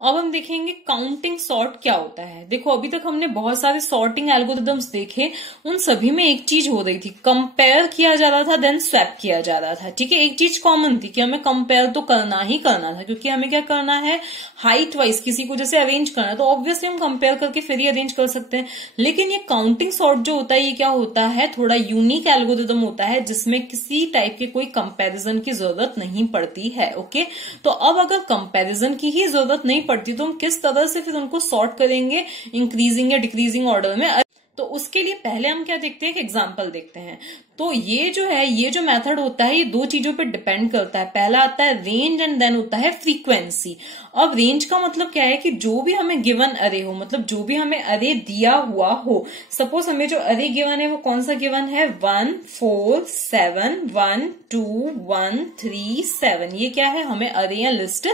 अब हम देखेंगे काउंटिंग सॉर्ट क्या होता है। देखो अभी तक हमने बहुत सारे सॉर्टिंग एल्गोरिदम्स देखे, उन सभी में एक चीज हो रही थी, कंपेयर किया जा रहा था देन स्वैप किया जा रहा था। ठीक है, एक चीज कॉमन थी कि हमें कंपेयर तो करना ही करना था, क्योंकि हमें क्या करना है, हाइट वाइज किसी को जैसे अरेंज करना है तो ऑब्वियसली हम कंपेयर करके फिर ही अरेंज कर सकते हैं। लेकिन ये काउंटिंग सॉर्ट जो होता है ये क्या होता है, थोड़ा यूनिक एल्गोरिदम होता है जिसमें किसी टाइप के कोई कंपेरिजन की जरूरत नहीं पड़ती है। ओके, तो अब अगर कंपेरिजन की ही जरूरत नहीं पड़ती तो हम किस तरह से फिर उनको सॉर्ट करेंगे इंक्रीजिंग या डिक्रीजिंग ऑर्डर में। तो उसके लिए पहले हम क्या देखते हैं, एक एग्जांपल देखते हैं। तो ये जो है, ये जो मेथड होता है ये दो चीजों पे डिपेंड करता है। पहला आता है रेंज एंड देन होता है फ्रीक्वेंसी। अब रेंज का मतलब क्या है कि जो भी हमें गिवन अरे हो, मतलब जो भी हमें अरे दिया हुआ हो, सपोज हमें जो अरे गिवन है वो कौन सा गिवन है, 1 4 7 1 2 1 3 7, ये क्या है, हमें अरे या लिस्ट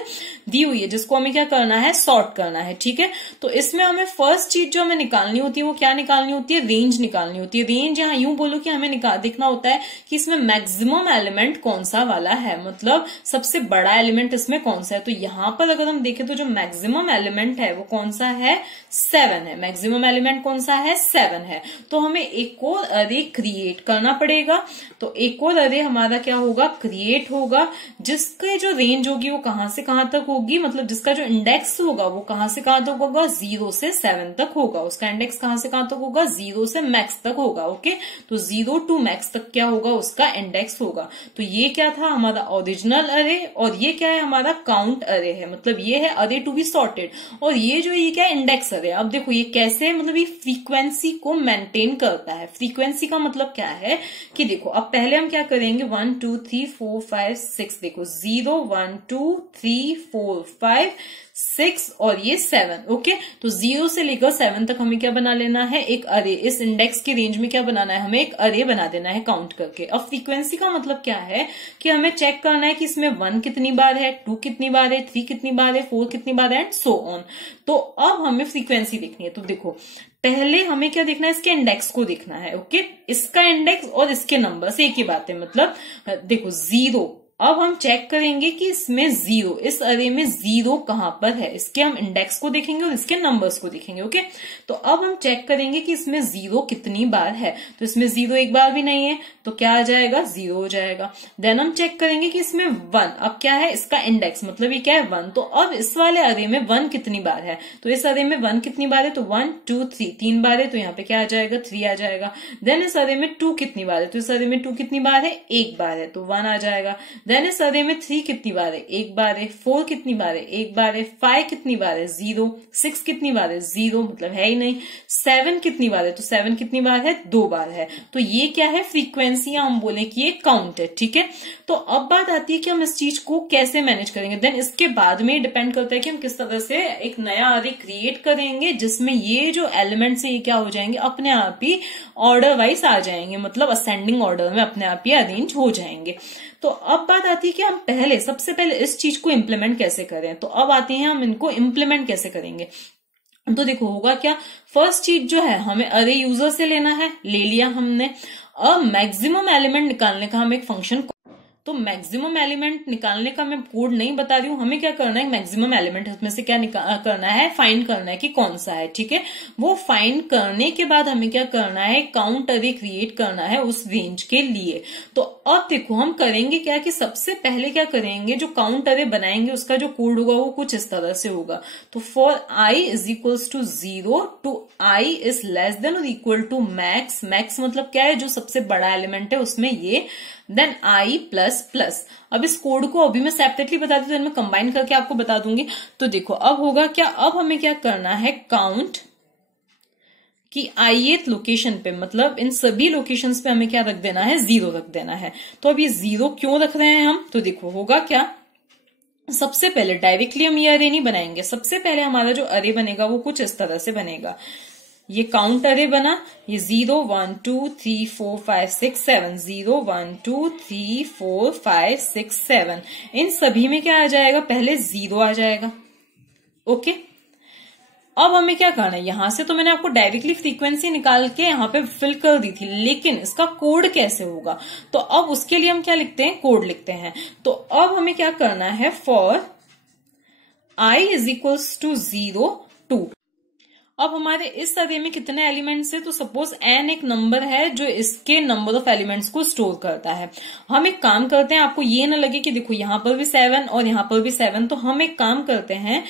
दी हुई है जिसको हमें क्या करना है, सॉर्ट करना है। ठीक है, तो इसमें हमें फर्स्ट चीज जो हमें निकालनी होती है वो क्या निकालनी होती है, रेंज निकालनी होती है। रेंज यहाँ यूं बोलो कि हमें देखना होता है कि इसमें मैक्सिमम एलिमेंट कौन सा वाला है, मतलब सबसे बड़ा एलिमेंट इसमें कौन सा है। तो यहां पर अगर हम देखें तो जो मैक्सिमम एलिमेंट है वो कौन सा है, 7 है। मैक्सिमम एलिमेंट कौन सा है, 7 है। तो हमें एक और अरे क्रिएट करना पड़ेगा। तो एक और अरे हमारा क्या होगा, क्रिएट होगा, जिसके जो रेंज होगी वो कहां से कहां तक होगी, मतलब जिसका जो इंडेक्स होगा वो कहां से कहां तक होगा, 0 से 7 तक होगा। उसका इंडेक्स कहां से कहां तक होगा, 0 से मैक्स तक होगा। ओके, तो 0 टू मैक्स तक क्या होगा, उसका इंडेक्स होगा। तो ये क्या था हमारा ओरिजिनल अरे, और ये क्या है हमारा काउंट अरे है, मतलब ये है अरे टू बी सॉर्टेड, और ये जो ये क्या है, इंडेक्स अरे। अब देखो ये कैसे, मतलब ये फ्रीक्वेंसी को मेंटेन करता है। फ्रीक्वेंसी का मतलब क्या है कि देखो अब पहले हम क्या करेंगे, 1 2 3 4 5 6, देखो 0 1 2 3 4 5 6 और ये 7। ओके, तो 0 से लेकर 7 तक हमें क्या बना लेना है, एक अरे। इस इंडेक्स की रेंज में क्या बनाना है, हमें एक अरे बना देना है काउंट करके। अब फ्रीक्वेंसी का मतलब क्या है कि हमें चेक करना है कि इसमें 1 कितनी बार है, 2 कितनी बार है, 3 कितनी बार है, 4 कितनी बार है, एंड सो ऑन। तो अब हमें फ्रीक्वेंसी देखनी है। तो देखो पहले हमें क्या देखना है, इसके इंडेक्स को देखना है। ओके, इसका इंडेक्स और इसके नंबर्स एक ही बात है, मतलब देखो 0। अब हम चेक करेंगे कि इसमें 0, इस अरे में 0 कहां पर है, इसके हम इंडेक्स को देखेंगे और इसके नंबर्स को देखेंगे। ओके, तो अब हम चेक करेंगे कि इसमें 0 कितनी बार है। तो इसमें 0 एक बार भी नहीं है, तो क्या आ जाएगा, 0 हो जाएगा। देन हम चेक करेंगे कि इसमें 1, अब क्या है, इसका इंडेक्स, मतलब ये क्या है, 1। तो अब इस वाले अरे में 1 कितनी बार है, तो इस अरे में 1 कितनी बार है, तो 1 2 3, 3 बार है, तो यहाँ पे क्या आ जाएगा, 3 आ जाएगा। देन इस अरे में 2 कितनी बार है, तो इस अरे में 2 कितनी बार है, 1 बार है, तो 1 आ जाएगा। देन इस अरे में 3 कितनी बार है, 1 बार है। 4 कितनी बार है, 1 बार है। 5 कितनी बार है, 0। 6 कितनी बार है, 0, मतलब है ही नहीं। 7 कितनी बार है, तो 7 कितनी बार है, 2 बार है। तो ये क्या है, फ्रीक्वेंसी, हम बोले कि ये काउंट है। ठीक है, तो अब बात आती है कि हम इस चीज को कैसे मैनेज करेंगे। देन इसके बाद में डिपेंड करता है कि हम किस तरह से एक नया अरे क्रिएट करेंगे जिसमें ये जो एलिमेंट्स है ये क्या हो जाएंगे, अपने आप ही ऑर्डर वाइज आ जाएंगे, मतलब असेंडिंग ऑर्डर में अपने आप ही अरेंज हो जाएंगे। तो अब बात आती है कि हम सबसे पहले इस चीज को इम्प्लीमेंट कैसे करें। तो अब आते हैं हम इनको इम्प्लीमेंट कैसे करेंगे। तो देखो होगा क्या, फर्स्ट चीज जो है हमें अरे यूजर से लेना है, ले लिया हमने। अब मैक्सिमम एलिमेंट निकालने का हम एक फंक्शन, तो मैक्सिमम एलिमेंट निकालने का मैं कोड नहीं बता रही हूं, हमें क्या करना है, मैक्सिमम एलिमेंट उसमें से क्या करना है, फाइंड करना है कि कौन सा है। ठीक है, वो फाइंड करने के बाद हमें क्या करना है, काउंट अरे क्रिएट करना है उस रेंज के लिए। तो अब देखो हम करेंगे क्या कि सबसे पहले क्या करेंगे, जो काउंट अरे बनाएंगे उसका जो कोड होगा वो कुछ इस तरह से होगा। तो for i is equals to 0 to i is less than और इक्वल टू मैक्स। मैक्स मतलब क्या है, जो सबसे बड़ा एलिमेंट है उसमें ये, देन i प्लस प्लस। अब इस कोड को अभी मैं सेपरेटली बताती हूँ, मैं कंबाइन करके आपको बता दूंगी। तो देखो अब होगा क्या, अब हमें क्या करना है, काउंट कि ith लोकेशन पे, मतलब इन सभी लोकेशंस पे हमें क्या रख देना है, 0 रख देना है। तो अब ये 0 क्यों रख रहे हैं हम, तो देखो होगा क्या, सबसे पहले डायरेक्टली हम ये अरे नहीं बनाएंगे। सबसे पहले हमारा जो अरे बनेगा वो कुछ इस तरह से बनेगा, ये काउंट अरे बना, ये 0 1 2 3 4 5 6 7, 0 1 2 3 4 5 6 7, इन सभी में क्या आ जाएगा, पहले 0 आ जाएगा। ओके, अब हमें क्या करना है, यहां से तो मैंने आपको डायरेक्टली फ्रीक्वेंसी निकाल के यहां पे फिल कर दी थी, लेकिन इसका कोड कैसे होगा, तो अब उसके लिए हम क्या लिखते हैं, कोड लिखते हैं। तो अब हमें क्या करना है, for i is equals to 0 2। अब हमारे इस अरे में कितने एलिमेंट्स है, तो सपोज n एक नंबर है जो इसके नंबर ऑफ एलिमेंट्स को स्टोर करता है। हम एक काम करते हैं, आपको ये ना लगे कि देखो यहाँ पर भी 7 और यहाँ पर भी 7, तो हम एक काम करते हैं,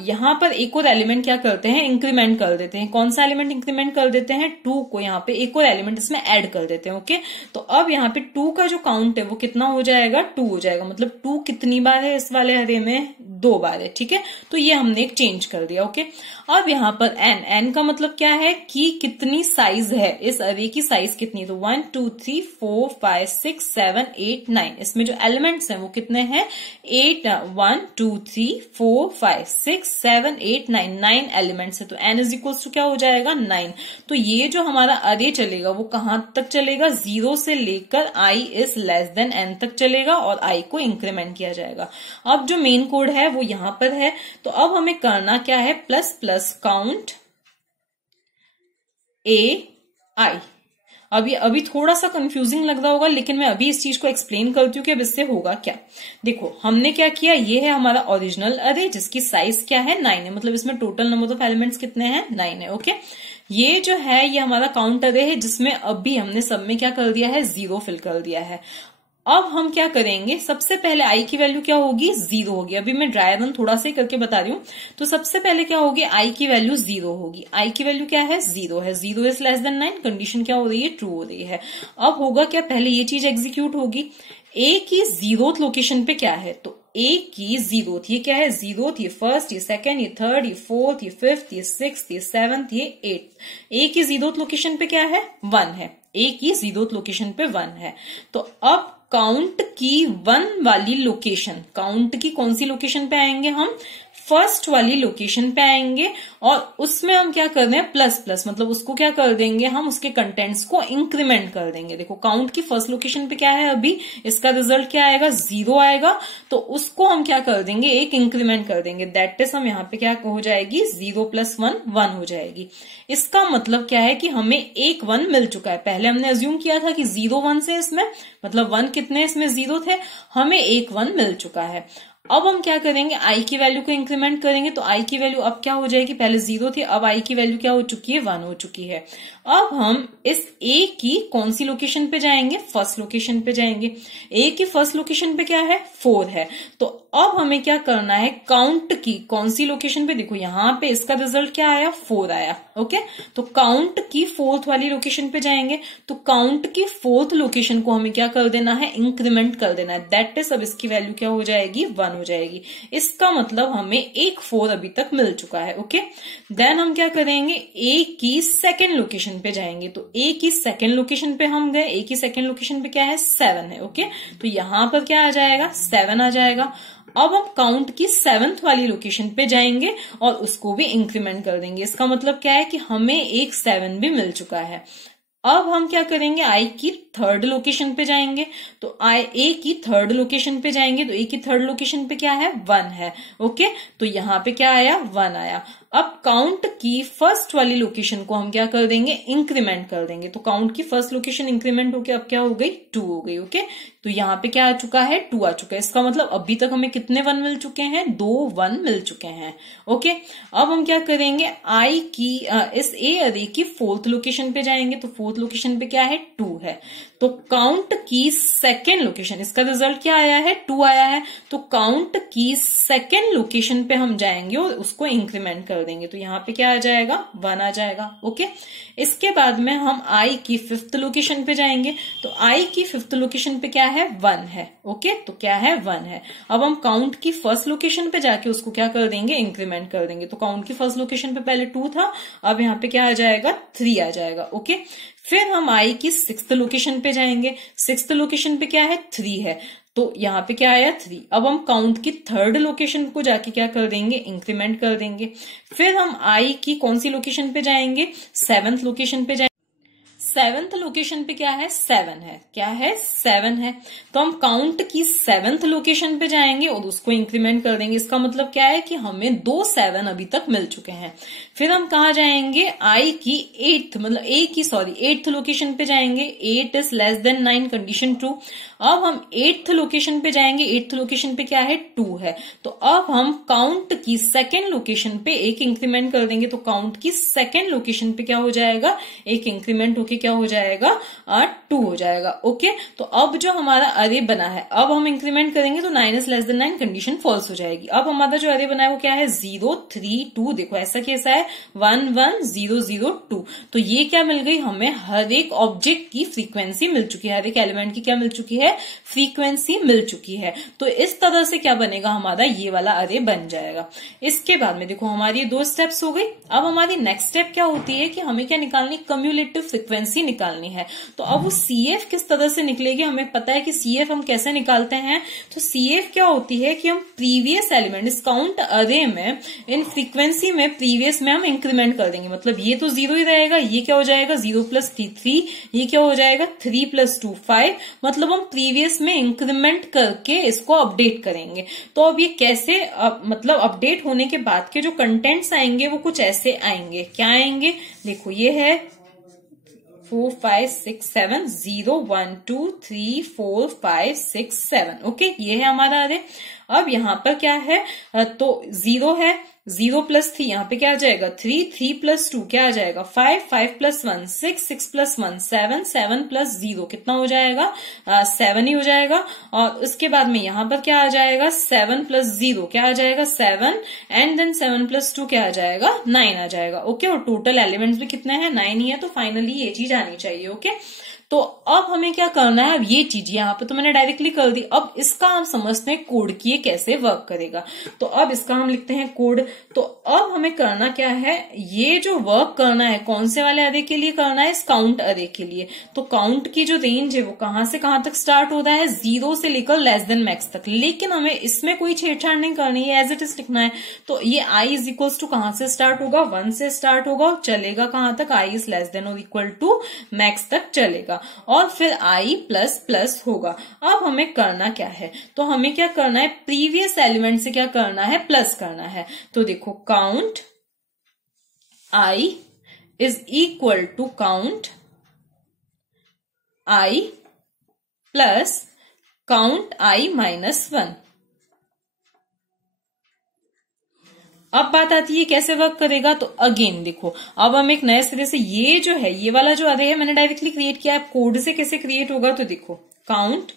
यहाँ पर एक और एलिमेंट क्या करते हैं, इंक्रीमेंट कर देते हैं। कौन सा एलिमेंट इंक्रीमेंट कर देते हैं, 2 को यहाँ पे एक और एलिमेंट इसमें ऐड कर देते हैं। ओके, तो अब यहाँ पे 2 का जो काउंट है वो कितना हो जाएगा, 2 हो जाएगा। मतलब 2 कितनी बार है इस वाले अरे में, 2 बार है। ठीक है, तो ये हमने एक चेंज कर दिया। ओके, अब यहाँ पर n का मतलब क्या है कि कितनी साइज है, इस अरे की साइज कितनी, तो 1 2 3 4 5 6 7 8 9, इसमें जो एलिमेंट्स हैं वो कितने हैं, 8 1 2 3 4 5 6 7 8 9 9 एलिमेंट्स है। तो n इज इक्वल टू क्या हो जाएगा, 9। तो ये जो हमारा अरे चलेगा वो कहां तक चलेगा, 0 से लेकर i is less then n तक चलेगा और i को इंक्रीमेंट किया जाएगा। अब जो मेन कोड है वो यहां पर है, तो अब हमें करना क्या है, प्लस प्लस काउंट ai। अभी थोड़ा सा कंफ्यूजिंग लग रहा होगा, लेकिन मैं अभी इस चीज को एक्सप्लेन करती हूँ कि अब इससे होगा क्या। देखो हमने क्या किया, ये है हमारा ओरिजिनल अरे जिसकी साइज क्या है, 9 है। मतलब इसमें टोटल नंबर ऑफ एलिमेंट्स कितने हैं, 9 है। ओके, ये जो है ये हमारा काउंट अरे है जिसमें अभी हमने सब में क्या कर दिया है, 0 फिल कर दिया है। अब हम क्या करेंगे, सबसे पहले i की वैल्यू क्या होगी, 0 होगी। अभी मैं ड्राई रन थोड़ा सा ही करके बता रही हूँ। तो सबसे पहले क्या होगी, i की वैल्यू 0 होगी। i की वैल्यू क्या है, 0 है। 0 इज लेस देन 9, कंडीशन क्या हो रही है, ट्रू हो रही है। अब होगा क्या, पहले ये चीज एग्जीक्यूट होगी। a की 0th लोकेशन पे क्या है, तो a की 0th, ये क्या है, 0th, ये फर्स्ट, ये सेकंड, ये थर्ड, ये फोर्थ, ये फिफ्थ, ये सिक्स्थ, ये सेवंथ, ये 8th। a की 0th लोकेशन पे क्या है, 1 है। a की 0th लोकेशन पे 1 है। तो अब काउंट की 1 वाली लोकेशन, काउंट की कौन सी लोकेशन पे आएंगे हम, फर्स्ट वाली लोकेशन पे आएंगे और उसमें हम क्या कर रहे हैं, प्लस प्लस, मतलब उसको क्या कर देंगे हम, उसके कंटेंट्स को इंक्रीमेंट कर देंगे। देखो काउंट की फर्स्ट लोकेशन पे क्या है, अभी इसका रिजल्ट क्या आएगा, 0 आएगा। तो उसको हम क्या कर देंगे, एक इंक्रीमेंट कर देंगे। दैट इज हम यहाँ पे क्या हो जाएगी, 0 + 1 1 हो जाएगी। इसका मतलब क्या है कि हमें एक 1 मिल चुका है। पहले हमने अज्यूम किया था कि 0 1 से इसमें, मतलब 1 कितने इसमें 0 थे, हमें एक 1 मिल चुका है। अब हम क्या करेंगे, i की वैल्यू को इंक्रीमेंट करेंगे। तो i की वैल्यू अब क्या हो जाएगी, पहले 0 थी, अब i की वैल्यू क्या हो चुकी है, 1 हो चुकी है। अब हम इस a की कौन सी लोकेशन पे जाएंगे, फर्स्ट लोकेशन पे जाएंगे। a की फर्स्ट लोकेशन पे क्या है, 4 है। तो अब हमें क्या करना है, काउंट की कौन सी लोकेशन पे, देखो यहाँ पे इसका रिजल्ट क्या आया, 4 आया। ओके, तो काउंट की 4th वाली लोकेशन पे जाएंगे। तो काउंट की 4th लोकेशन को हमें क्या कर देना है, इंक्रीमेंट कर देना है। दैट इज अब इसकी वैल्यू क्या हो जाएगी, 1 हो जाएगी। इसका मतलब हमें एक 4 अभी तक मिल चुका है। ओके, देन हम क्या करेंगे, a की सेकेंड लोकेशन पे जाएंगे। तो a की सेकेंड लोकेशन पे हम गए, a की सेकेंड लोकेशन पे क्या है, 7 है। ओके, तो यहां पर क्या आ जाएगा, 7 आ जाएगा। अब हम काउंट की 7th वाली लोकेशन पे जाएंगे और उसको भी इंक्रीमेंट कर देंगे। इसका मतलब क्या है कि हमें एक 7 भी मिल चुका है। अब हम क्या करेंगे, i की 3rd लोकेशन पे जाएंगे। तो a की 3rd लोकेशन पे जाएंगे। तो a की 3rd लोकेशन पे क्या है, 1 है। ओके, तो यहां पे क्या आया, 1 आया। अब काउंट की फर्स्ट वाली लोकेशन को हम क्या कर देंगे, इंक्रीमेंट कर देंगे। तो काउंट की फर्स्ट लोकेशन इंक्रीमेंट होके अब क्या हो गई, 2 हो गई। ओके, तो यहाँ पे क्या आ चुका है, 2 आ चुका है। इसका मतलब अभी तक हमें कितने 1 मिल चुके हैं, 2 1 मिल चुके हैं। ओके, अब हम क्या करेंगे, i की इस a अरे की 4th लोकेशन पे जाएंगे। तो 4th लोकेशन पे क्या है, 2 है। तो काउंट की सेकेंड लोकेशन, इसका रिजल्ट क्या आया है, 2 आया है। तो काउंट की सेकेंड लोकेशन पे हम जाएंगे और उसको इंक्रीमेंट कर देंगे। तो यहाँ पे क्या आ जाएगा, 1 आ जाएगा। ओके, इसके बाद में हम i की 5th लोकेशन पे जाएंगे। तो i की 5th लोकेशन पे क्या है, 1 है। ओके, तो क्या है, 1 है। अब हम काउंट की फर्स्ट लोकेशन पे जाके उसको क्या कर देंगे, इंक्रीमेंट कर देंगे। तो काउंट की फर्स्ट लोकेशन पे पहले 2 था, अब यहाँ पे क्या आ जाएगा, 3 आ जाएगा। ओके, फिर हम i की 6th लोकेशन पे जाएंगे। 6th लोकेशन पे क्या है, 3 है। तो यहाँ पे क्या आया, 3। अब हम काउंट की 3rd लोकेशन को जाके क्या कर देंगे, इंक्रीमेंट कर देंगे। फिर हम i की कौन सी लोकेशन पे जाएंगे, 7th लोकेशन पे जाएंगे। सेवेंथ लोकेशन पे क्या है, 7 है, क्या है, 7 है। तो हम काउंट की 7th लोकेशन पे जाएंगे और उसको इंक्रीमेंट कर देंगे। इसका मतलब क्या है कि हमें 2 7 अभी तक मिल चुके हैं। फिर हम कहा जाएंगे, आई की 8th मतलब एट्थ लोकेशन पे जाएंगे। 8 is less than 9, condition true. अब हम 8th लोकेशन पे जाएंगे। 8th लोकेशन पे क्या है, 2 है। तो अब हम काउंट की 2nd लोकेशन पे एक इंक्रीमेंट कर देंगे। तो काउंट की 2nd लोकेशन पे क्या हो जाएगा, एक इंक्रीमेंट होके क्या हो जाएगा, 2 हो जाएगा। ओके, तो अब जो हमारा अरे बना है, अब हम इंक्रीमेंट करेंगे तो 9 is less than 9, condition false हो जाएगी। अब हमारा जो अरे बना है वो क्या है, 0 3 2। देखो ऐसा कैसा है, 1 1 0 0 2। तो ये क्या मिल गई हमें, हर एक ऑब्जेक्ट की फ्रीक्वेंसी मिल चुकी है, हर एक एलिमेंट की क्या मिल चुकी है, फ्रीक्वेंसी मिल चुकी है। तो इस तरह से क्या बनेगा, हमारा ये वाला अरे बन जाएगा। इसके बाद में देखो हमारी 2 स्टेप्स हो गई। अब हमारी नेक्स्ट स्टेप क्या होती है कि हमें क्या निकालनी, कम्युलेटिव फ्रीक्वेंसी निकालनी है। तो अब वो CF किस तरह से निकलेगी, हमें पता है कि CF हम कैसे निकालते हैं। तो CF क्या होती है कि हम प्रीवियस एलिमेंट इस काउंट अरे में, इन फ्रीक्वेंसी में प्रीवियस में हम इंक्रीमेंट कर देंगे। मतलब ये तो 0 ही रहेगा, ये क्या हो जाएगा 0 + 3 3, ये क्या हो जाएगा 3 + 2 5। मतलब हम प्रीवियस में इंक्रीमेंट करके इसको अपडेट करेंगे। तो अब ये कैसे मतलब अपडेट होने के बाद के जो कंटेंट्स आएंगे वो कुछ ऐसे आएंगे। क्या आएंगे, देखो ये है 4 5 6 7 0 1 2 3 4 5 6 7। ओके, ये है हमारा अरे। अब यहाँ पर क्या है, तो 0 है, 0 + 3 यहाँ पे क्या आ जाएगा 3 3 + 2 क्या आ जाएगा 5 5 + 1 6 6 + 1 7 7 + 0 कितना हो जाएगा 7 ही हो जाएगा। और उसके बाद में यहाँ पर क्या आ जाएगा 7 + 0 क्या आ जाएगा 7 एंड देन 7 + 2 क्या आ जाएगा 9 आ जाएगा। ओके, और टोटल एलिमेंट्स भी कितने हैं 9 ही है। तो फाइनली ये चीज आनी चाहिए। ओके, तो अब हमें क्या करना है, अब ये चीज यहाँ पे तो मैंने डायरेक्टली कर दी। अब इसका हम समझते हैं कोड की ये कैसे वर्क करेगा। तो अब इसका हम लिखते हैं कोड। तो अब हमें करना क्या है, ये जो वर्क करना है कौन से वाले अरे के लिए करना है, इस काउंट अरे के लिए। तो काउंट की जो रेंज है वो कहां से कहां तक स्टार्ट होता है, 0 से लेकर लेस देन मैक्स तक। लेकिन हमें इसमें कोई छेड़छाड़ नहीं करनी है, एज इट इज लिखना है। तो ये i = कहां से स्टार्ट होगा, 1 से स्टार्ट होगा और चलेगा कहां तक, i is less than or equal to max तक चलेगा और फिर i ++ होगा। अब हमें करना क्या है, तो हमें क्या करना है, प्रीवियस एलिमेंट से क्या करना है, प्लस करना है। तो देखो count i = count i plus count i - 1। अब बात आती है कैसे वर्क करेगा। तो अगेन देखो, अब हम एक नए सिरे से ये जो है, ये वाला जो अरे है मैंने डायरेक्टली क्रिएट किया है। कोड से कैसे क्रिएट होगा, तो देखो काउंट,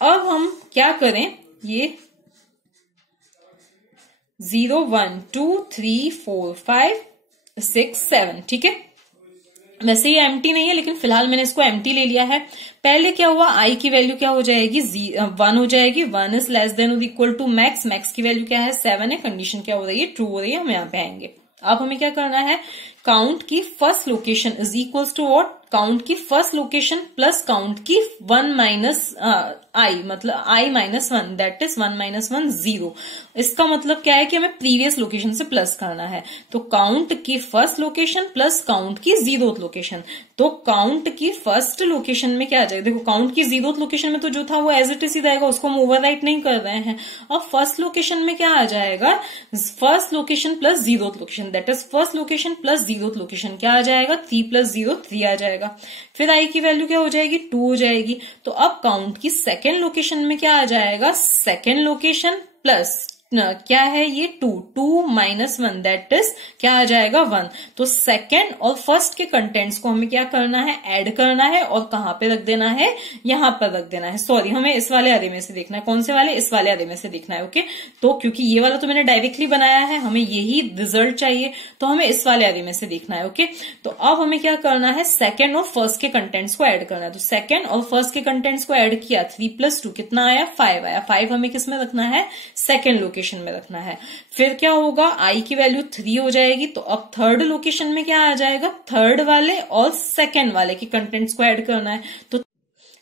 अब हम क्या करें, ये 0 1 2 3 4 5 6 7, ठीक है। वैसे ये एम्प्टी नहीं है, लेकिन फिलहाल मैंने इसको एम्प्टी ले लिया है। पहले क्या हुआ, i की वैल्यू क्या हो जाएगी 1 हो जाएगी। 1 इज लेस देन और इक्वल टू मैक्स, मैक्स की वैल्यू क्या है 7 है। कंडीशन क्या हो रही है, ट्रू हो रही है। हम यहाँ पे आएंगे। अब हमें क्या करना है, काउंट की first location is equals to what, count की फर्स्ट लोकेशन प्लस काउंट की 1 - i, मतलब i - 1, दैट इज 1 - 1 0। इसका मतलब क्या है कि हमें प्रीवियस लोकेशन से प्लस करना है। तो काउंट की फर्स्ट लोकेशन प्लस काउंट की 0th लोकेशन। तो काउंट की फर्स्ट लोकेशन में क्या आ जाएगा, देखो काउंट की 0th लोकेशन में तो जो था वो एज इट इज ही रहेगा, उसको हम ओवरराइट नहीं कर रहे हैं। अब फर्स्ट लोकेशन में क्या आ जाएगा, first location plus 0th location, that is first location plus 0th location क्या आ जाएगा 3 + 0 3 आ जाएगा। फिर i की वैल्यू क्या हो जाएगी 2 हो जाएगी। तो अब काउंट की सेकेंड लोकेशन में क्या आ जाएगा, सेकेंड लोकेशन प्लस क्या है ये 2 - 1, दैट इज क्या आ जाएगा 1। तो सेकेंड और फर्स्ट के कंटेंट्स को हमें क्या करना है, ऐड करना है और कहां पे रख देना है, यहां पर रख देना है। सॉरी, हमें इस वाले अरे में से देखना है। कौन से वाले, इस वाले अरे में से देखना है। ओके, तो क्योंकि ये वाला तो मैंने डायरेक्टली बनाया है, हमें यही रिजल्ट चाहिए, तो हमें इस वाले अरे में से देखना है। ओके, तो अब हमें क्या करना है, सेकेंड और फर्स्ट के कंटेंट्स को ऐड करना है। तो सेकेंड और फर्स्ट के कंटेंट्स को ऐड किया, 3 + 2 कितना आया 5 आया। 5 हमें किस में रखना है, सेकेंड लोकेशन में रखना है। फिर क्या होगा, i की वैल्यू 3 हो जाएगी। तो अब थर्ड लोकेशन में क्या आ जाएगा, थर्ड वाले और सेकेंड वाले के कंटेंट्स को ऐड करना है। तो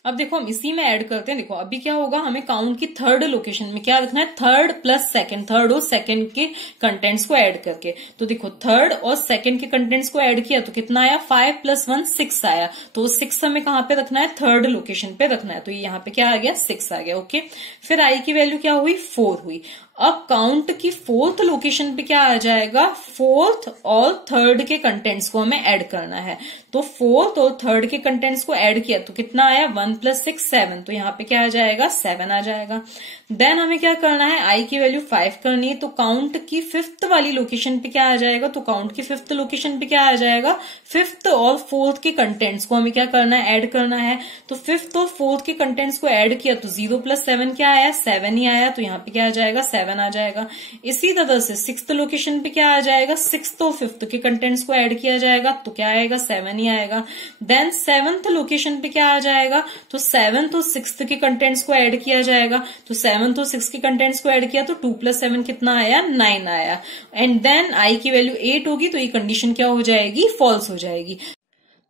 अब देखो हम इसी में ऐड करते हैं। देखो अभी क्या होगा, हमें काउंट की थर्ड लोकेशन में क्या रखना है, थर्ड प्लस सेकंड, थर्ड और सेकंड के कंटेंट्स को ऐड करके। तो देखो थर्ड और सेकंड के कंटेंट्स को ऐड किया तो कितना आया, 5 + 1 6 आया। तो 6 हमें कहां पे रखना है, थर्ड लोकेशन पे रखना है। तो यहाँ पे क्या आ गया, 6 आ गया। ओके, फिर आई की वैल्यू क्या हुई, 4 हुई। अब काउंट की फोर्थ लोकेशन पे क्या आ जाएगा, फोर्थ और थर्ड के कंटेंट्स को हमें ऐड करना है। तो फोर्थ और थर्ड के कंटेंट्स को ऐड किया तो कितना आया, 1 + 6 7। तो यहाँ पे क्या आ जाएगा, 7 आ जाएगा। देन हमें क्या करना है, आई की वैल्यू 5 करनी है। तो काउंट की फिफ्थ वाली लोकेशन पे क्या आ जाएगा, तो काउंट की फिफ्थ लोकेशन पे क्या आ जाएगा, फिफ्थ और फोर्थ के कंटेंट्स को हमें क्या करना है, ऐड करना है। तो फिफ्थ और फोर्थ के कंटेंट्स को ऐड किया तो 0 + 7 क्या आया, 7 ही आया। तो यहाँ पे क्या आ जाएगा, 7 आ जाएगा। इसी तरह से सिक्स्थ लोकेशन पे क्या आ जाएगा, सिक्स्थ और फिफ्थ के कंटेंट्स को ऐड किया जाएगा तो क्या आएगा, 7 ही आएगा। देन सेवंथ लोकेशन पे क्या आ जाएगा, तो सेवंथ और सिक्स्थ के कंटेंट्स को ऐड किया जाएगा। तो सेवंथ और सिक्स्थ के कंटेंट्स को ऐड किया तो 2 + 7 कितना आया, 9 आया। एंड देन आई की वैल्यू 8 होगी तो ये कंडीशन क्या हो जाएगी, फॉल्स हो जाएगी।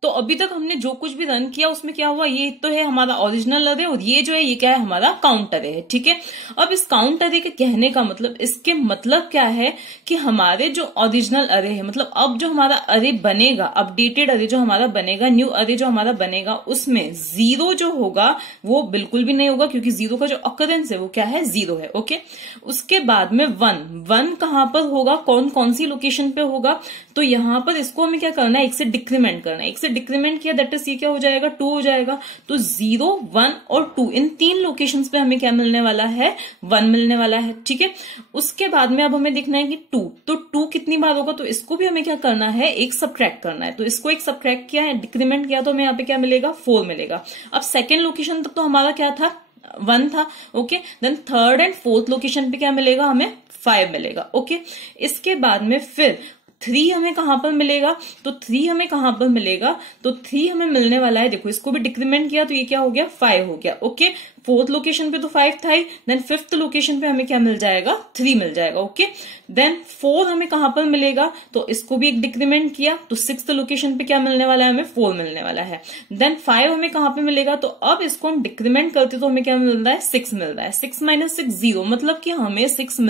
तो अभी तक हमने जो कुछ भी रन किया उसमें क्या हुआ, ये तो है हमारा ओरिजिनल अरे और ये जो है ये क्या है, हमारा काउंट अरे है। ठीक है, अब इस काउंट अरे के कहने का मतलब, इसके मतलब क्या है कि हमारे जो ओरिजिनल अरे है, मतलब अब जो हमारा अरे बनेगा, अपडेटेड अरे जो हमारा बनेगा, न्यू अरे जो हमारा बनेगा, उसमें 0 जो होगा वो बिल्कुल भी नहीं होगा, क्योंकि 0 का जो अकरेंस है वो क्या है, 0 है। ओके, उसके बाद में 1 कहां पर होगा, कौन कौन सी लोकेशन पे होगा, तो यहां पर इसको हमें क्या करना है, एक से डिक्रीमेंट करना है। एक से डिक्रीमेंट किया दैट इज ये क्या हो जाएगा, 2 हो जाएगा। तो 0 1 और 2 इन 3 लोकेशंस पे हमें क्या मिलने वाला है, 1 मिलने वाला है। ठीक है, उसके बाद में अब हमें देखना है कि 2, तो 2 कितनी बार होगा, तो इसको भी हमें क्या करना है, एक सब्ट्रैक्ट करना है। तो इसको एक सब्ट्रैक्ट किया है, डिक्रीमेंट किया तो हमें यहाँ पे क्या मिलेगा, 4 मिलेगा। अब सेकेंड लोकेशन तक तो हमारा क्या था, 1 था। Okay, then third and fourth location पे क्या मिलेगा, हमें 5 मिलेगा। ओके, इसके बाद में फिर 3 हमें कहां पर मिलेगा, तो 3 हमें कहां पर मिलेगा, तो 3 हमें मिलने वाला है, देखो इसको भी डिक्रीमेंट किया तो ये क्या हो गया, 5 हो गया। ओके, फोर्थ लोकेशन पे तो 5 था ही, देन फिफ्थ लोकेशन पे हमें क्या मिल जाएगा, 3 मिल जाएगा। ओके, देन 4 हमें कहां पर मिलेगा, तो इसको भी एक डिक्रीमेंट किया तो सिक्स्थ लोकेशन पे क्या मिलने वाला है, हमें 4 मिलने वाला है। देन 5 हमें कहां पे मिलेगा, तो अब इसको हम डिक्रीमेंट करते तो हमें क्या मिल रहा है, 6 मिल रहा है। 6 - 6 0, मतलब कि हमें 6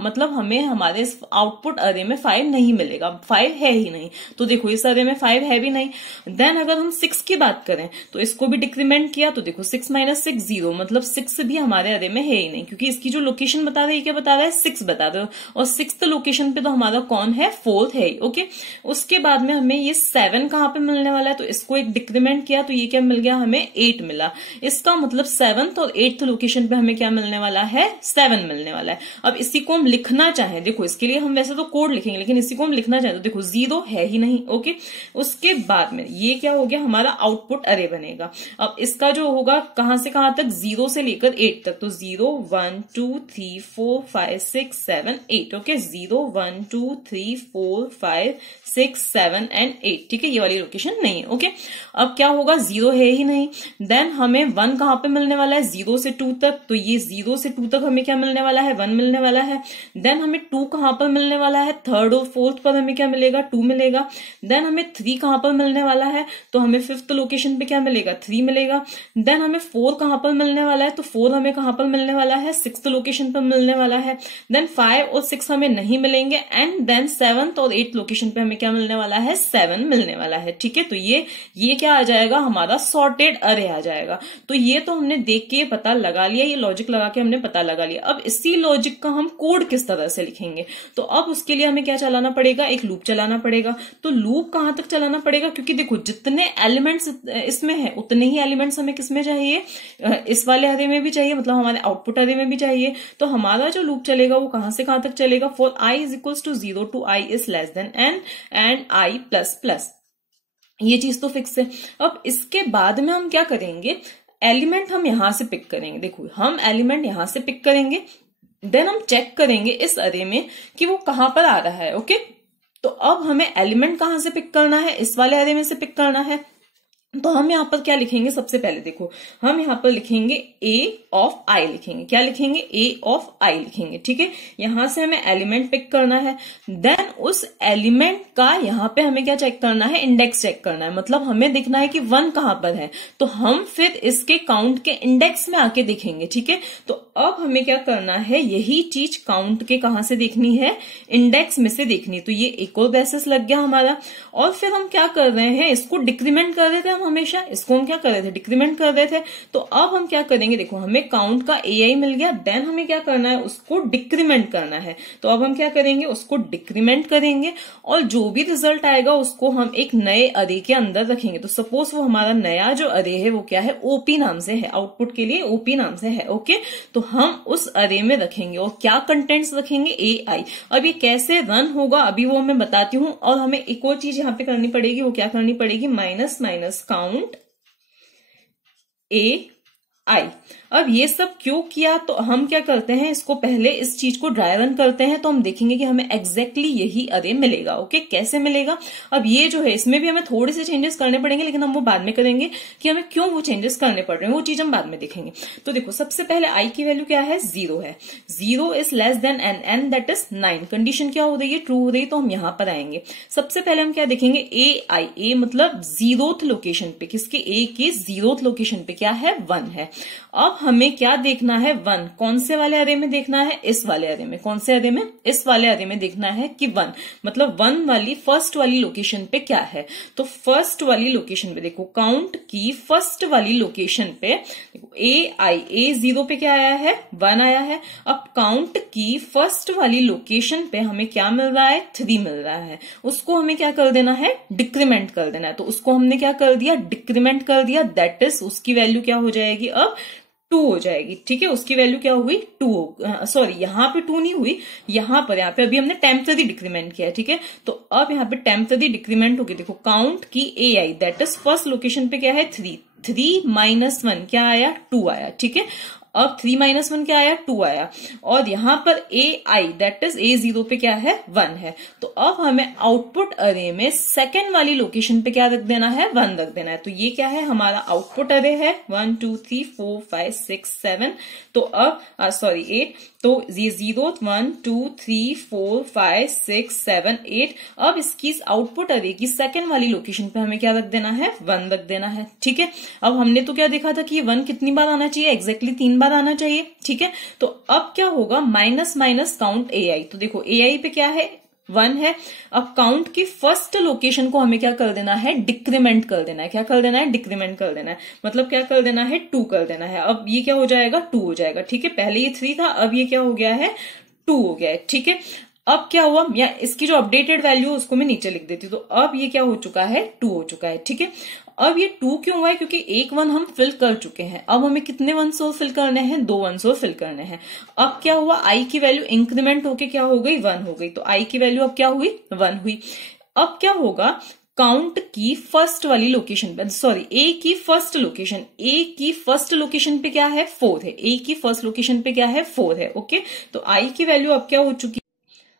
मतलब हमें हमारे आउटपुट अरे में 5 नहीं मिलेगा, 5 है ही नहीं। तो देखो इस अरे में 5 है भी नहीं। देन अगर हम 6 की बात करें तो इसको भी डिक्रीमेंट किया तो देखो 6 - 6 0, मतलब 6 भी हमारे अरे में है ही नहीं, क्योंकि इसकी जो लोकेशन बता रही है, क्या बता रहा है, 6 बता रहा है, और 6th लोकेशन पे तो हमारा कौन है, 4th है। ओके, उसके बाद में हमें ये 7 कहां पे मिलने वाला है, तो इसको एक डिक्रीमेंट किया तो ये क्या मिल गया, हमें 8 मिला। इसका मतलब 7th और 8th लोकेशन पे हमें क्या मिलने वाला है, 7 मिलने वाला है। अब इसी को हम लिखना चाहें, देखो इसके लिए हम वैसे तो कोड लिखेंगे, लेकिन इसी को हम लिखना चाहें तो देखो 0 है ही नहीं। ओके, उसके बाद में ये क्या हो गया, हमारा आउटपुट अरे बनेगा। अब इसका जो होगा कहां से कहां तक, 0 से लेकर 8 तक, तो 0 1 2 3 4 5 6 7 8। Okay, 0 1 2 3 4 5 6 7 and 8। ठीक है, ये वाली लोकेशन नहीं है। ओके, अब क्या होगा, 0 है ही नहीं। देन हमें 1 कहां पे मिलने वाला है, 0 से 2 तक, तो ये 0 से 2 तक हमें क्या मिलने वाला है, 1 मिलने वाला है। देन हमें 2 कहां पर मिलने वाला है, थर्ड और फोर्थ पर हमें क्या मिलेगा, 2 मिलेगा। देन हमें 3 कहां पर मिलने वाला है, तो हमें फिफ्थ लोकेशन पे क्या मिलेगा, 3 मिलेगा। देन हमें 4 कहां पर मिलने वाला है, तो 4 हमें कहां पर मिलने वाला है, सिक्स्थ लोकेशन पर मिलने वाला है। देन 5 और 6 हमें नहीं मिलेंगे। एंड देन 7th और 8th लोकेशन पे हमें क्या मिलने वाला है, 7 मिलने वाला है। ठीक है, तो ये क्या आ जाएगा, हमारा सॉर्टेड अरे आ जाएगा। तो ये तो हमने देख के पता लगा लिया, ये लॉजिक लगा के हमने पता लगा लिया। अब इसी लॉजिक का हम कोड किस तरह से लिखेंगे, तो अब उसके लिए हमें क्या चलाना पड़ेगा, एक लूप चलाना पड़ेगा। तो लूप कहां तक चलाना पड़ेगा, क्योंकि देखो जितने एलिमेंट्स इसमें है उतने ही एलिमेंट्स हमें किसमें चाहिए, इस वाले अरे में भी चाहिए, मतलब हमारे आउटपुट अरे में भी चाहिए। तो हमारा जो लूप चलेगा वो कहां से कहां तक चलेगा, for i = 0 to i is less than n and i ++। ये चीज तो फिक्स है। अब इसके बाद में हम क्या करेंगे, एलिमेंट हम यहां से पिक करेंगे। देखो हम एलिमेंट यहां से पिक करेंगे, देन हम चेक करेंगे इस अरे में कि वो कहां पर आ रहा है। ओके, तो अब हमें एलिमेंट कहां से पिक करना है, इस वाले अरे में से पिक करना है। तो हम यहाँ पर क्या लिखेंगे, सबसे पहले देखो हम यहाँ पर लिखेंगे a ऑफ i लिखेंगे। क्या लिखेंगे, a ऑफ i लिखेंगे। ठीक है, यहां से हमें एलिमेंट पिक करना है, देन उस एलिमेंट का यहाँ पे हमें क्या चेक करना है, इंडेक्स चेक करना है। मतलब हमें देखना है कि 1 कहाँ पर है, तो हम फिर इसके काउंट के इंडेक्स में आके देखेंगे। ठीक है, तो अब हमें क्या करना है, यही चीज काउंट के कहां से देखनी है, इंडेक्स में से देखनी है। तो ये एक और बेसिस लग गया हमारा। और फिर हम क्या कर रहे हैं, इसको डिक्रीमेंट कर रहे थे हमेशा, इसको हम क्या कर रहे थे, डिक्रीमेंट कर रहे थे। तो अब हम क्या करेंगे, देखो हमें काउंट का ai मिल गया, देन हमें क्या करना है, उसको डिक्रीमेंट करना है। तो अब हम क्या करेंगे, उसको डिक्रीमेंट करेंगे और जो भी रिजल्ट आएगा उसको हम एक नए अरे के अंदर रखेंगे। तो सपोज वो हमारा नया जो अरे है वो क्या है, ओपी नाम से है, आउटपुट के लिए ओपी नाम से है। ओके, तो हम उस अरे में रखेंगे और क्या कंटेंट्स रखेंगे, ai। अब ये कैसे रन होगा अभी वो मैं बताती हूँ। और हमें एक और चीज यहाँ पे करनी पड़ेगी, वो क्या करनी पड़ेगी, माइनस माइनस काउंट ai। अब ये सब क्यों किया, तो हम क्या करते हैं, इसको पहले इस चीज को ड्राई रन करते हैं, तो हम देखेंगे कि हमें एग्जैक्टली यही अरे मिलेगा। ओके, कैसे मिलेगा, अब ये जो है इसमें भी हमें थोड़े से चेंजेस करने पड़ेंगे, लेकिन हम वो बाद में करेंगे कि हमें क्यों वो चेंजेस करने पड़ रहे हैं, वो चीज हम बाद में देखेंगे। तो देखो सबसे पहले आई की वैल्यू क्या है, 0 है, 0 is less than n, n that is 9। Condition क्या हो रही है, ट्रू हो रही है, तो हम यहां पर आएंगे। सबसे पहले हम क्या देखेंगे, ए मतलब 0th लोकेशन पे, किसके, ए की 0th लोकेशन पे क्या है, 1 है। अब हमें क्या देखना है, 1 कौन से वाले अरे में देखना है, इस वाले अरे में। कौन से अरे में, इस वाले अरे में देखना है कि 1 मतलब 1 वाली फर्स्ट वाली लोकेशन पे क्या है। तो फर्स्ट वाली लोकेशन पे देखो, काउंट की फर्स्ट वाली लोकेशन पे देखो ए 0 पे क्या आया है, 1 आया है। अब काउंट की फर्स्ट वाली लोकेशन पे हमें क्या मिल रहा है, 3 मिल रहा है। उसको हमें क्या कर देना है, डिक्रीमेंट कर देना है। तो उसको हमने क्या कर दिया, डिक्रीमेंट कर दिया, दैट इज उसकी वैल्यू क्या हो जाएगी, अब 2 हो जाएगी। ठीक है, उसकी वैल्यू क्या हुई, 2। सॉरी, यहाँ पे 2 नहीं हुई, यहाँ पे अभी हमने टेम्पररी डिक्रीमेंट किया है। ठीक है, तो अब यहाँ पे टेम्पररी डिक्रीमेंट होगी। देखो काउंट की ai that is first location पे क्या है, 3 माइनस 1 क्या आया, 2 आया। ठीक है, अब 3 माइनस 1 क्या आया, 2 आया। और यहां पर ai दैट इज a0 पे क्या है, 1 है। तो अब हमें आउटपुट अरे में सेकेंड वाली लोकेशन पे क्या रख देना है, 1 रख देना है। तो ये क्या है, हमारा आउटपुट अरे है 1 2 3 4 5 6 7। तो अब 8, तो ये 0 1 2 3 4 5 6 7 8। अब इसकी आउटपुट अरे की सेकेंड वाली लोकेशन पे हमें क्या रख देना है, 1 रख देना है। ठीक है, अब हमने तो क्या देखा था कि ये 1 कितनी बार आना चाहिए, एग्जैक्टली 3 बार आना चाहिए। ठीक है, तो अब क्या होगा, माइनस माइनस काउंट ai। तो देखो ai पे क्या है, 1 है। अब काउंट की फर्स्ट लोकेशन को हमें क्या कर देना है, डिक्रीमेंट कर देना है। क्या कर देना है, डिक्रीमेंट कर देना है, मतलब क्या कर देना है, 2 कर देना है। अब ये क्या हो जाएगा, 2 हो जाएगा। ठीक है, पहले ये 3 था, अब ये क्या हो गया है, 2 हो गया है। ठीक है, अब क्या हुआ, या इसकी जो अपडेटेड वैल्यू उसको मैं नीचे लिख देती हूँ। तो अब ये क्या हो चुका है, 2 हो चुका है। ठीक है, अब ये 2 क्यों हुआ है, क्योंकि एक 1 हम फिल कर चुके हैं। अब हमें कितने 1s और फिल करने हैं, 2 1s और फिल करने हैं। अब क्या हुआ, i की वैल्यू इंक्रीमेंट होके क्या हो गई, 1 हो गई। तो i की वैल्यू अब क्या हुई, 1 हुई। अब क्या होगा, काउंट की फर्स्ट वाली लोकेशन पे, सॉरी ए की फर्स्ट लोकेशन पे क्या है, 4 है। ए की फर्स्ट लोकेशन पे क्या है, 4 है। ओके, तो i की वैल्यू अब क्या हो चुकी है,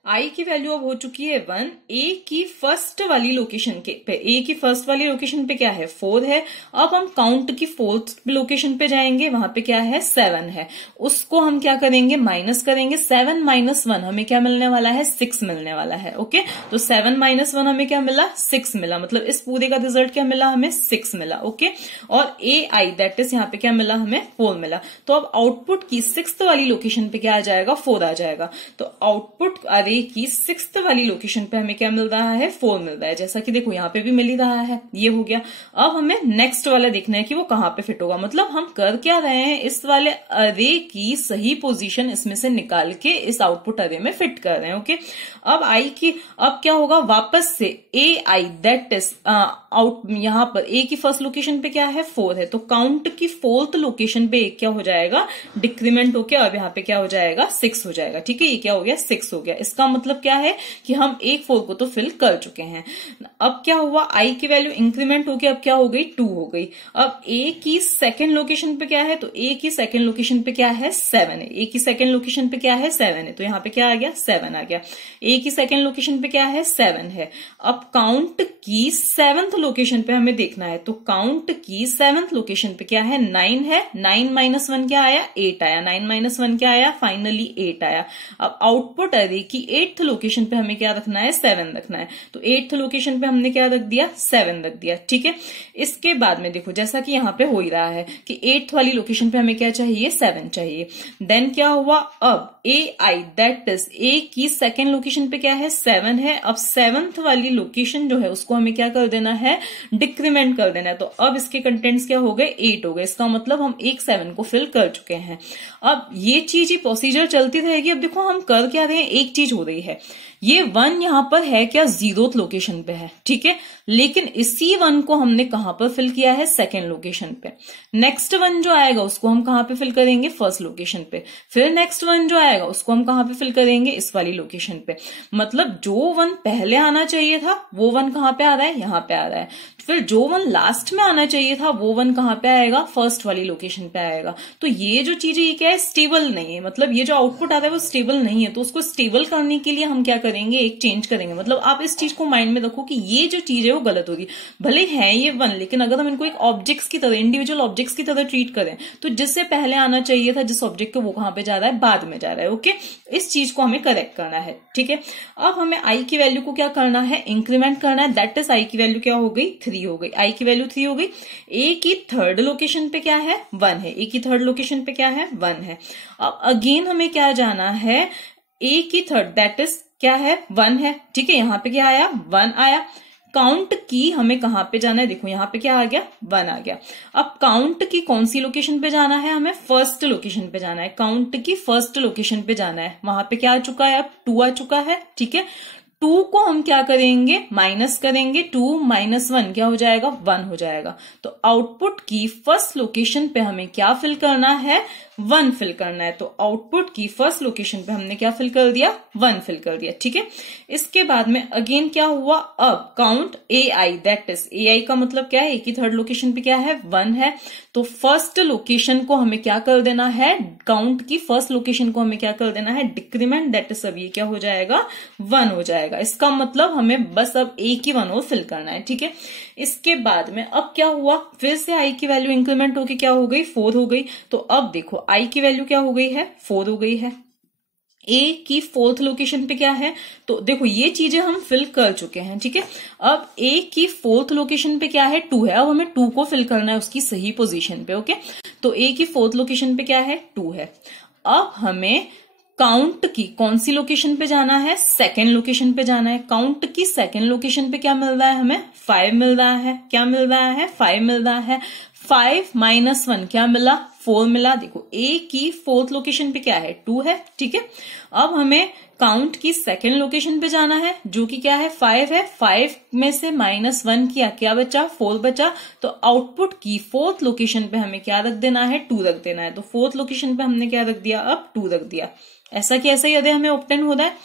आई की वैल्यू अब हो चुकी है 1। ए की फर्स्ट वाली लोकेशन पे, ए की फर्स्ट वाली लोकेशन पे क्या है, 4 है। अब हम काउंट की फोर्थ लोकेशन पे जाएंगे, वहां पे क्या है, 7 है। उसको हम क्या करेंगे, माइनस करेंगे। 7 माइनस 1 हमें क्या मिलने वाला है, 6 मिलने वाला है। ओके, तो 7 माइनस 1 हमें क्या मिला, 6 मिला। मतलब इस पूरे का रिजल्ट क्या मिला, हमें 6 मिला। ओके, और ए आई दैट इज यहाँ पे क्या मिला, हमें 4 मिला। तो अब आउटपुट की 6th वाली लोकेशन पे क्या आ जाएगा, 4 आ जाएगा। तो आउटपुट अरे की 6th वाली लोकेशन पे हमें क्या मिल रहा है, 4 मिल रहा है। जैसा कि देखो यहाँ पे भी मिल ही रहा है, ये हो गया। अब हमें नेक्स्ट वाला देखना है कि वो कहाँ पे फिट होगा। मतलब हम कर क्या रहे हैं, इस वाले अरे की सही पोजीशन इसमें से निकाल के इस आउटपुट अरे में फिट कर रहे हैं। ओके, अब आई की, अब क्या होगा, वापस से ए आई दैट इज आउट, यहाँ पर ए की फर्स्ट लोकेशन पे क्या है, 4 है। तो काउंट की 4th लोकेशन पे क्या हो जाएगा, डिक्रीमेंट होके अब यहाँ पे क्या हो जाएगा, 6 हो जाएगा। ठीक है, ये क्या हो गया, 6 हो गया। इसका इसका मतलब क्या है कि हम एक 4 को तो फिल कर चुके हैं। अब क्या हुआ, आई की वैल्यू इंक्रीमेंट होके अब क्या हो गई, 2 हो गई। अब ए की सेकेंड लोकेशन पे क्या है, तो ए की सेकेंड लोकेशन पे क्या है, 7 है। ए की सेकेंड लोकेशन पे क्या है, 7 है, तो यहाँ पे क्या आ गया, 7 आ गया। ए की सेकेंड लोकेशन पे क्या है, 7 है। अब काउंट की 7th लोकेशन पे हमें देखना है, तो काउंट की 7th लोकेशन पे क्या है, 9 है। 9 माइनस 1 क्या आया, 8 आया। 9 माइनस 1 क्या आया, फाइनली 8 आया। अब आउटपुट अरे की 8th लोकेशन पे हमें क्या रखना है, 7 रखना है। तो 8th लोकेशन पे हमने क्या रख दिया, 7 रख दिया, ठीक है। इसके बाद में देखो जैसा कि यहाँ पे हो ही रहा है कि 8th वाली लोकेशन पे हमें क्या चाहिए, 7 चाहिए। देन क्या हुआ, अब ए आई दैट इज ए की सेकेंड लोकेशन पे क्या है, 7 है। अब 7th वाली लोकेशन जो है उसको हमें क्या कर देना है, डिक्रीमेंट कर देना है। तो अब इसके कंटेंट्स क्या हो गए, 8 हो गए। इसका मतलब हम एक 7 को फिल कर चुके हैं। अब ये चीज ही प्रोसीजर चलती रहेगी। अब देखो हम कर क्या रहे हैं, एक चीज हो रही है, ये 1 यहां पर है क्या, 0th लोकेशन पे है, ठीक है। लेकिन इसी 1 को हमने कहां पर फिल किया है, सेकेंड लोकेशन पे। नेक्स्ट 1 जो आएगा उसको हम कहां पे फिल करेंगे, फर्स्ट लोकेशन पे। फिर नेक्स्ट 1 जो आएगा उसको हम कहां पे फिल करेंगे, इस वाली लोकेशन पे। मतलब जो 1 पहले आना चाहिए था वो 1 कहां पे आ रहा है, यहां पे आ रहा है। फिर जो 1 लास्ट में आना चाहिए था वो 1 कहां पे आएगा, फर्स्ट वाली लोकेशन पे आएगा। तो ये जो चीज है ये क्या है, स्टेबल नहीं है। मतलब ये जो आउटपुट आ रहा है वो स्टेबल नहीं है। तो उसको स्टेबल करने के लिए हम क्या करेंगे, एक चेंज करेंगे। मतलब आप इस चीज को माइंड में रखो कि ये जो चीज है वो गलत होगी। भले है ये 1, लेकिन अगर हम इनको एक ऑब्जेक्ट्स की तरह, इंडिविजुअल ऑब्जेक्ट्स की तरह ट्रीट करें, तो जिससे पहले आना चाहिए था जिस ऑब्जेक्ट को, वो कहां पे जा रहा है, बाद में जा रहा है। ओके, इस चीज को हमें करेक्ट करना है, ठीक है। अब हमें आई की वैल्यू को क्या करना है, इंक्रीमेंट करना है। दैट इज आई की वैल्यू क्या हो गई, 3 हो गई। आई की वैल्यू 3 हो गई। ए की थर्ड लोकेशन पे क्या है, 1 है। ए की थर्ड लोकेशन पे क्या है, 1 है। अब अगेन हमें क्या जाना है, ए की थर्ड दैट इज क्या है, 1 है, ठीक है। यहां पे क्या आया, 1 आया। काउंट की हमें कहां पे जाना है, देखो यहां पे क्या आ गया, 1 आ गया। अब काउंट की कौन सी लोकेशन पे जाना है, हमें फर्स्ट लोकेशन पे जाना है। काउंट की फर्स्ट लोकेशन पे जाना है। वहां पे क्या आ चुका है, अब 2 आ चुका है, ठीक है। 2 को हम क्या करेंगे, माइनस करेंगे। 2 माइनस 1 क्या हो जाएगा, 1 हो जाएगा। तो आउटपुट की फर्स्ट लोकेशन पे हमें क्या फिल करना है, 1 फिल करना है। तो आउटपुट की फर्स्ट लोकेशन पे हमने क्या फिल कर दिया, 1 फिल कर दिया, ठीक है। इसके बाद में अगेन क्या हुआ, अब count A I that is, A I का मतलब क्या है, ए की थर्ड लोकेशन पे क्या है, 1 है। तो फर्स्ट लोकेशन को हमें क्या कर देना है, काउंट की फर्स्ट लोकेशन को हमें क्या कर देना है, डिक्रीमेंट। दैट इज अब ये क्या हो जाएगा, 1 हो जाएगा। इसका मतलब हमें बस अब ए की 1 और फिल करना है, ठीक है। इसके बाद में अब क्या हुआ, फिर से आई की वैल्यू इंक्रीमेंट होके क्या हो गई, 4 हो गई। तो अब देखो आई की वैल्यू क्या हो गई है, 4 हो गई है। ए की 4th लोकेशन पे क्या है, तो देखो ये चीजें हम फिल कर चुके हैं, ठीक है। अब ए की 4th लोकेशन पे क्या है, 2 है। अब हमें 2 को फिल करना है उसकी सही पोजीशन पे, ओके। तो ए की 4th लोकेशन पे क्या है, 2 है। अब हमें काउंट की कौन सी लोकेशन पे जाना है, सेकेंड लोकेशन पे जाना है। काउंट की सेकेंड लोकेशन पे क्या मिल रहा है, हमें 5 मिल रहा है। क्या मिल रहा है, 5 मिल रहा है। 5 माइनस 1 क्या मिला, 4 मिला। देखो ए की 4th लोकेशन पे क्या है, 2 है, ठीक है। अब हमें काउंट की सेकेंड लोकेशन पे जाना है जो कि क्या है, 5 है। 5 में से माइनस 1 किया, क्या बचा, 4 बचा। तो आउटपुट की 4th लोकेशन पे हमें क्या रख देना है, 2 रख देना है। तो 4th लोकेशन पे हमने क्या रख दिया, अब 2 रख दिया। ऐसा कि ऐसा ही अरे हमें ऑब्टेन हो रहा है।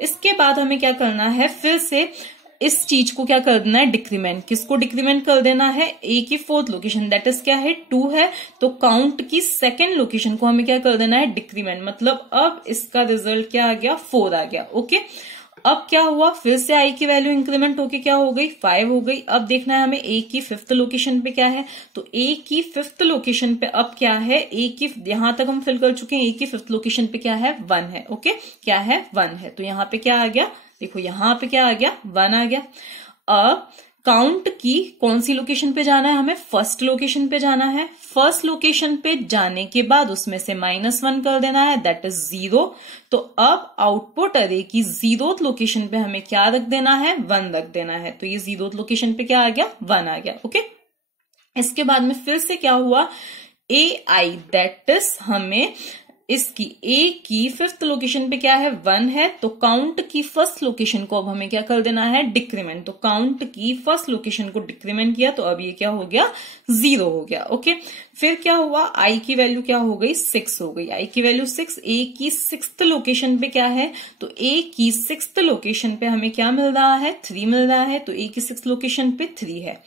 इसके बाद हमें क्या करना है, फिर से इस चीज को क्या कर देना है, डिक्रीमेंट। किसको डिक्रीमेंट कर देना है, ए की 4th लोकेशन दैट इज क्या है, 2 है। तो काउंट की सेकेंड लोकेशन को हमें क्या कर देना है, डिक्रीमेंट। मतलब अब इसका रिजल्ट क्या आ गया, 4 आ गया, ओके। अब क्या हुआ, फिर से आई की वैल्यू इंक्रीमेंट होके क्या हो गई, 5 हो गई। अब देखना है हमें ए की 5th लोकेशन पे क्या है। तो ए की 5th लोकेशन पे अब क्या है, ए की यहां तक हम फिल कर चुके हैं। ए की 5th लोकेशन पे क्या है, 1 है, ओके। क्या है, 1 है। तो यहाँ पे क्या आ गया, देखो यहां पे क्या आ गया, 1 आ गया। अब काउंट की कौन सी लोकेशन पे जाना है, हमें फर्स्ट लोकेशन पे जाना है। फर्स्ट लोकेशन पे जाने के बाद उसमें से -1 कर देना है, दैट इज 0। तो अब आउटपुट अरे की 0th लोकेशन पे हमें क्या रख देना है, 1 रख देना है। तो ये 0th लोकेशन पे क्या आ गया, 1 आ गया, ओके। इसके बाद में फिर से क्या हुआ, ए आई दैट इज हमें इसकी ए की फिफ्थ लोकेशन पे क्या है 1 है, तो काउंट की फर्स्ट लोकेशन को अब हमें क्या कर देना है डिक्रीमेंट, तो काउंट की फर्स्ट लोकेशन को डिक्रीमेंट किया तो अब ये क्या हो गया 0 हो गया। ओके, फिर क्या हुआ आई की वैल्यू क्या हो गई 6 हो गई, आई की वैल्यू 6, ए की सिक्स्थ लोकेशन पे क्या है, तो ए की सिक्स्थ लोकेशन पे हमें क्या मिल रहा है 3 मिल रहा है, तो ए की सिक्स्थ लोकेशन पे 3 है।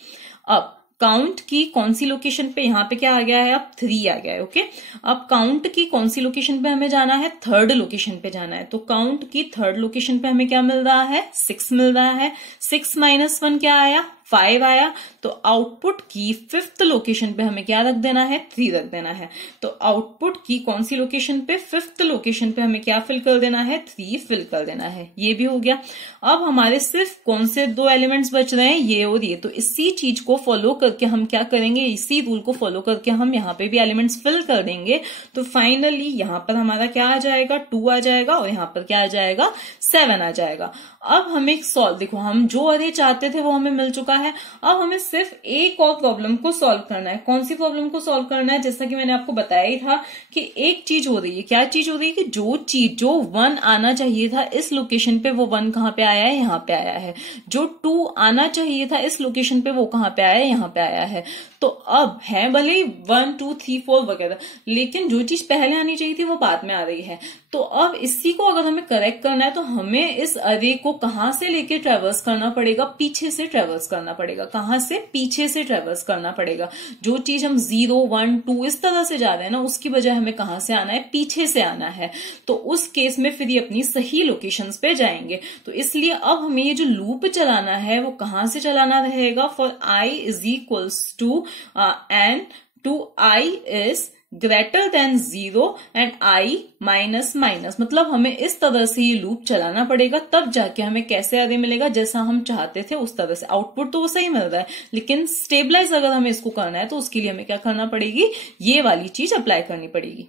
अब काउंट की कौन सी लोकेशन पे, यहां पे क्या आ गया है अब 3 आ गया है। ओके, अब काउंट की कौन सी लोकेशन पे हमें जाना है, थर्ड लोकेशन पे जाना है, तो काउंट की थर्ड लोकेशन पे हमें क्या मिल रहा है 6 मिल रहा है, 6 माइनस 1 क्या आया 5 आया, तो आउटपुट की फिफ्थ लोकेशन पे हमें क्या रख देना है 3 रख देना है, तो आउटपुट की कौन सी लोकेशन पे फिफ्थ लोकेशन पे हमें क्या फिल कर देना है 3 फिल कर देना है, ये भी हो गया। अब हमारे सिर्फ कौन से 2 एलिमेंट्स बच रहे हैं ये और ये, तो इसी चीज को फॉलो करके हम क्या करेंगे, इसी रूल को फॉलो करके हम यहाँ पे भी एलिमेंट्स फिल कर देंगे, तो फाइनली यहाँ पर हमारा क्या आ जाएगा 2 आ जाएगा और यहाँ पर क्या आ जाएगा 7 आ जाएगा। अब हमें सॉल्व, देखो हम जो अरे चाहते थे वो हमें मिल चुका है, अब हमें सिर्फ एक और प्रॉब्लम को सॉल्व करना है। कौन सी प्रॉब्लम को सॉल्व करना है, जैसा कि मैंने आपको बताया ही था कि एक चीज हो रही है, क्या चीज हो रही है कि जो 1 आना चाहिए था इस लोकेशन पे वो 1 कहां पे आया है यहाँ पे आया है, जो 2 आना चाहिए था इस लोकेशन पे वो कहां पे आया है यहाँ पे आया है। तो अब है भले 1 2 3 4 वगैरह, लेकिन जो चीज पहले आनी चाहिए थी वो बाद में आ रही है। तो अब इसी को अगर हमें करेक्ट करना है तो हमें इस अरे को कहां से लेके ट्रेवर्स करना पड़ेगा, पीछे से ट्रेवर्स करना पड़ेगा, कहां से पीछे से ट्रेवर्स करना पड़ेगा। जो चीज हम 0 1 2 इस तरह से जा रहे हैं ना, उसकी बजाय हमें कहां से आना है पीछे से आना है, तो उस केस में फिर ये अपनी सही लोकेशंस पे जाएंगे। तो इसलिए अब हमें ये जो लूप चलाना है वो कहां से चलाना रहेगा, for i is equals to n to i is greater than 0 and i minus minus, मतलब हमें इस तरह से ये लूप चलाना पड़ेगा, तब जाके हमें कैसे अरे मिलेगा जैसा हम चाहते थे उस तरह से। आउटपुट तो वो सही मिल रहा है, लेकिन स्टेबलाइज अगर हमें इसको करना है तो उसके लिए हमें क्या करना पड़ेगी, ये वाली चीज अप्लाई करनी पड़ेगी।